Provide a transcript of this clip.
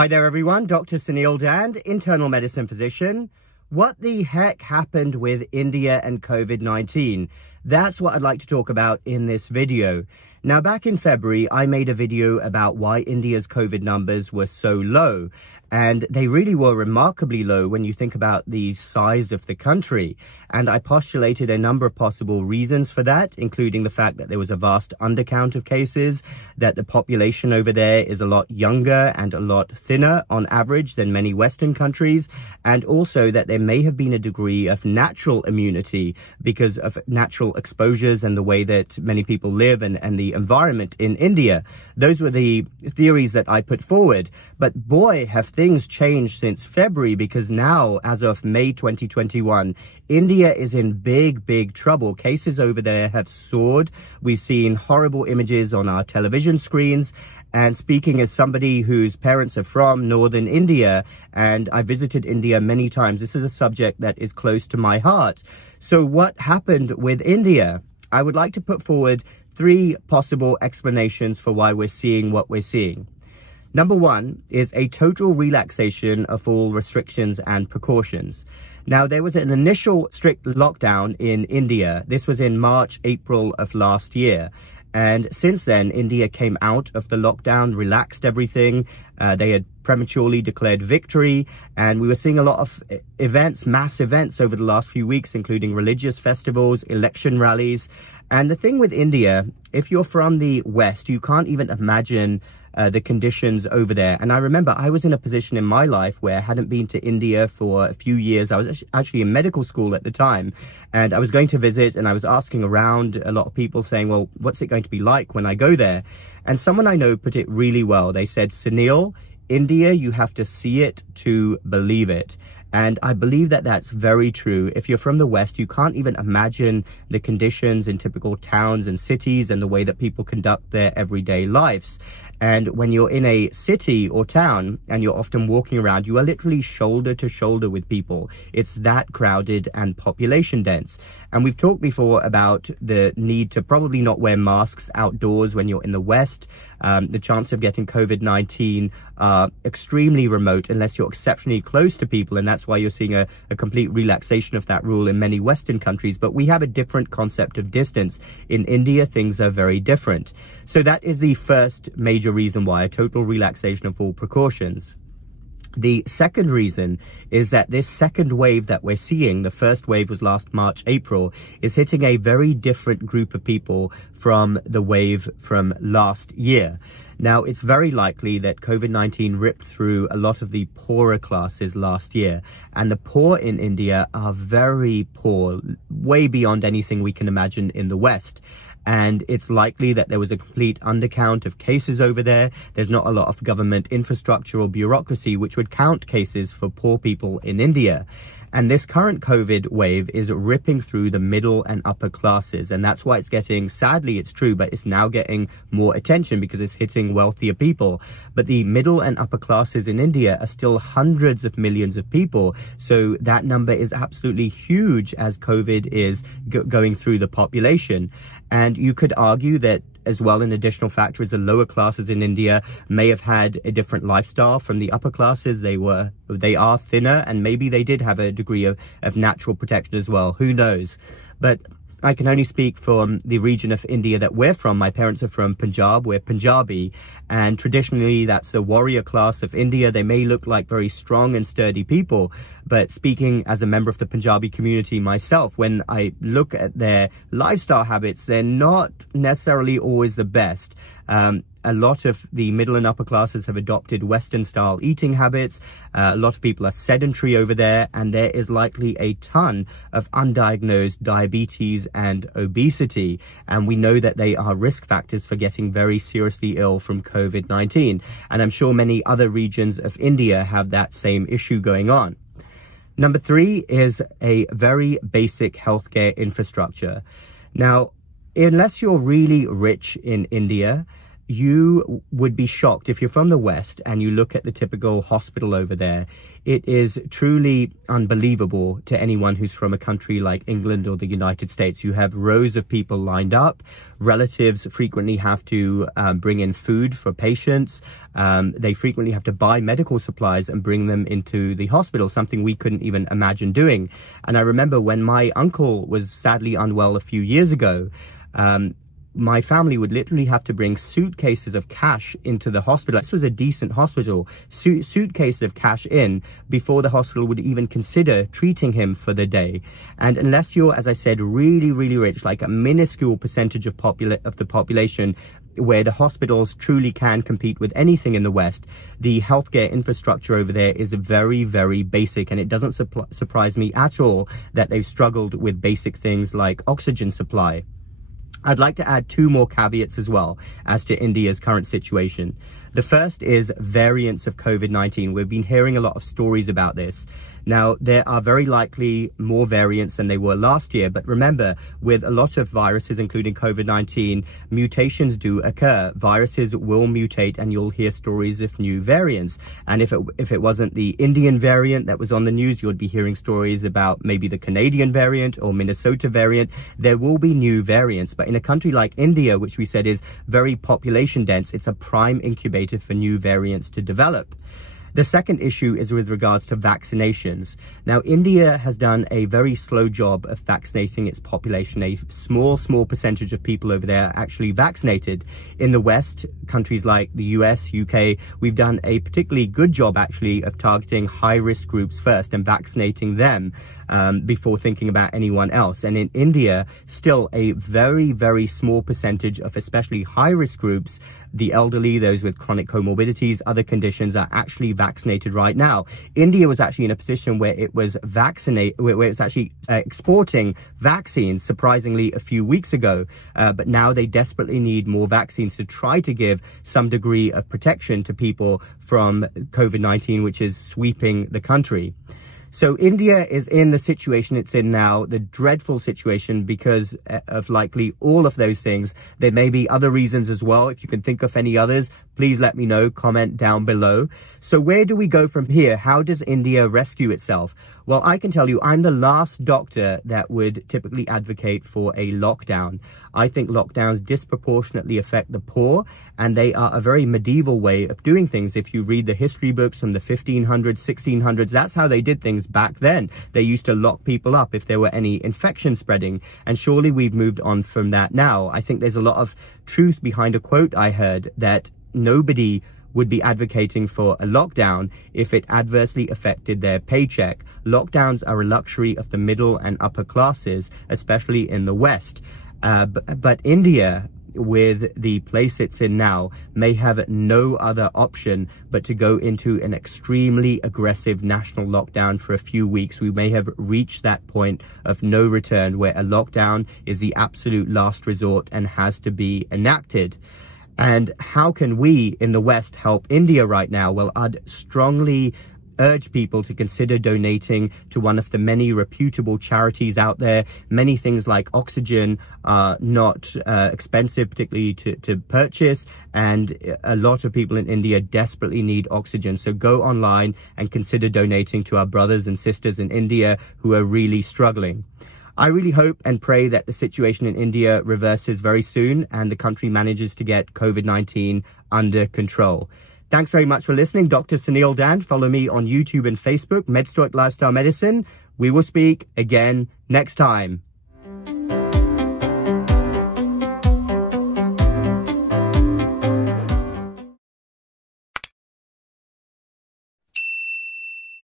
Hi there everyone, Dr. Suneel Dhand, internal medicine physician. What the heck happened with India and COVID-19? That's what I'd like to talk about in this video. Now, back in February, I made a video about why India's COVID numbers were so low. And they really were remarkably low when you think about the size of the country. And I postulated a number of possible reasons for that, including the fact that there was a vast undercount of cases, that the population over there is a lot younger and a lot thinner on average than many Western countries, and also that there may have been a degree of natural immunity because of natural exposures and the way that many people live and the environment in India. Those were the theories that I put forward. But boy, have things changed since February, because now, as of May 2021, India is in big trouble. Cases over there have soared. We've seen horrible images on our television screens. And speaking as somebody whose parents are from northern India, and I visited India many times, this is a subject that is close to my heart. So what happened with India? I would like to put forward three possible explanations for why we're seeing what we're seeing. Number one is a total relaxation of all restrictions and precautions. Now, there was an initial strict lockdown in India. This was in March, April of last year. And since then, India came out of the lockdown, relaxed everything. They had prematurely declared victory. And we were seeing a lot of events, mass events over the last few weeks, including religious festivals, election rallies. And the thing with India, if you're from the West, you can't even imagine the conditions over there. And I remember I was in a position in my life where I hadn't been to India for a few years. I was actually in medical school at the time, and I was going to visit, and I was asking around a lot of people saying, well, what's it going to be like when I go there? And someone I know put it really well. They said, Suneel, India, you have to see it to believe it. And I believe that that's very true. If you're from the West, you can't even imagine the conditions in typical towns and cities and the way that people conduct their everyday lives. And when you're in a city or town and you're often walking around, you are literally shoulder to shoulder with people. It's that crowded and population dense. And we've talked before about the need to probably not wear masks outdoors when you're in the West. The chance of getting COVID-19 are extremely remote unless you're exceptionally close to people. And that's why you're seeing a complete relaxation of that rule in many Western countries. But we have a different concept of distance. In India, things are very different. So that is the first major reason why, a total relaxation of all precautions. The second reason is that this second wave that we're seeing, the first wave was last March, April, is hitting a very different group of people from the wave from last year. Now, it's very likely that COVID-19 ripped through a lot of the poorer classes last year. And the poor in India are very poor, way beyond anything we can imagine in the West. And it's likely that there was a complete undercount of cases over there. There's not a lot of government infrastructure or bureaucracy which would count cases for poor people in India. And this current COVID wave is ripping through the middle and upper classes. And that's why it's getting, sadly, it's true, but it's now getting more attention because it's hitting wealthier people. But the middle and upper classes in India are still hundreds of millions of people. So that number is absolutely huge as COVID is going through the population. And you could argue that as well, an additional factor is the lower classes in India may have had a different lifestyle from the upper classes. They are thinner, and maybe they did have a degree of natural protection as well. Who knows? But I can only speak from the region of India that we're from. My parents are from Punjab. We're Punjabi. And traditionally, that's a warrior class of India. They may look like very strong and sturdy people. But speaking as a member of the Punjabi community myself, when I look at their lifestyle habits, they're not necessarily always the best. A lot of the middle and upper classes have adopted Western style eating habits. A lot of people are sedentary over there, and there is likely a ton of undiagnosed diabetes and obesity. And we know that they are risk factors for getting very seriously ill from COVID-19. And I'm sure many other regions of India have that same issue going on. Number three is a very basic healthcare infrastructure. Now, unless you're really rich in India, you would be shocked if you're from the West and you look at the typical hospital over there. It is truly unbelievable to anyone who's from a country like England or the United States. You have rows of people lined up. Relatives frequently have to bring in food for patients. They frequently have to buy medical supplies and bring them into the hospital, something we couldn't even imagine doing. And I remember when my uncle was sadly unwell a few years ago, my family would literally have to bring suitcases of cash into the hospital. This was a decent hospital. Suitcases of cash in before the hospital would even consider treating him for the day. And unless you're, as I said, really, really rich, like a minuscule percentage of the population, where the hospitals truly can compete with anything in the West, the healthcare infrastructure over there is very, very basic. And it doesn't surprise me at all that they've struggled with basic things like oxygen supply. I'd like to add two more caveats as well as to India's current situation. The first is variants of COVID-19. We've been hearing a lot of stories about this. Now, there are very likely more variants than they were last year. But remember, with a lot of viruses, including COVID-19, mutations do occur. Viruses will mutate and you'll hear stories of new variants. And if it wasn't the Indian variant that was on the news, you'd be hearing stories about maybe the Canadian variant or Minnesota variant. There will be new variants. But in a country like India, which we said is very population dense, it's a prime incubator for new variants to develop. The second issue is with regards to vaccinations. Now, India has done a very slow job of vaccinating its population. A small percentage of people over there are actually vaccinated. In the West, countries like the US, UK, we've done a particularly good job actually of targeting high-risk groups first and vaccinating them before thinking about anyone else. And in India, still a very, very small percentage of especially high-risk groups, the elderly, those with chronic comorbidities, other conditions, are actually vaccinated right now. India was actually in a position where it was where it's actually exporting vaccines, surprisingly, a few weeks ago. But now they desperately need more vaccines to try to give some degree of protection to people from COVID-19, which is sweeping the country. So India is in the situation it's in now, the dreadful situation because of likely all of those things. There may be other reasons as well. If you can think of any others, please let me know, comment down below. So where do we go from here? How does India rescue itself? Well, I can tell you, I'm the last doctor that would typically advocate for a lockdown. I think lockdowns disproportionately affect the poor, and they are a very medieval way of doing things. If you read the history books from the 1500s, 1600s, that's how they did things back then. They used to lock people up if there were any infection spreading, and surely we've moved on from that now. I think there's a lot of truth behind a quote I heard that nobody would be advocating for a lockdown if it adversely affected their paycheck. Lockdowns are a luxury of the middle and upper classes, especially in the West. But India, with the place it's in now, may have no other option but to go into an extremely aggressive national lockdown for a few weeks. We may have reached that point of no return where a lockdown is the absolute last resort and has to be enacted. And how can we in the West help India right now? Well, I'd strongly urge people to consider donating to one of the many reputable charities out there. Many things like oxygen are not expensive, particularly to purchase, and a lot of people in India desperately need oxygen. So go online and consider donating to our brothers and sisters in India who are really struggling. I really hope and pray that the situation in India reverses very soon and the country manages to get COVID-19 under control. Thanks very much for listening. Dr. Suneel Dhand. Follow me on YouTube and Facebook, MedStoic Lifestyle Medicine. We will speak again next time.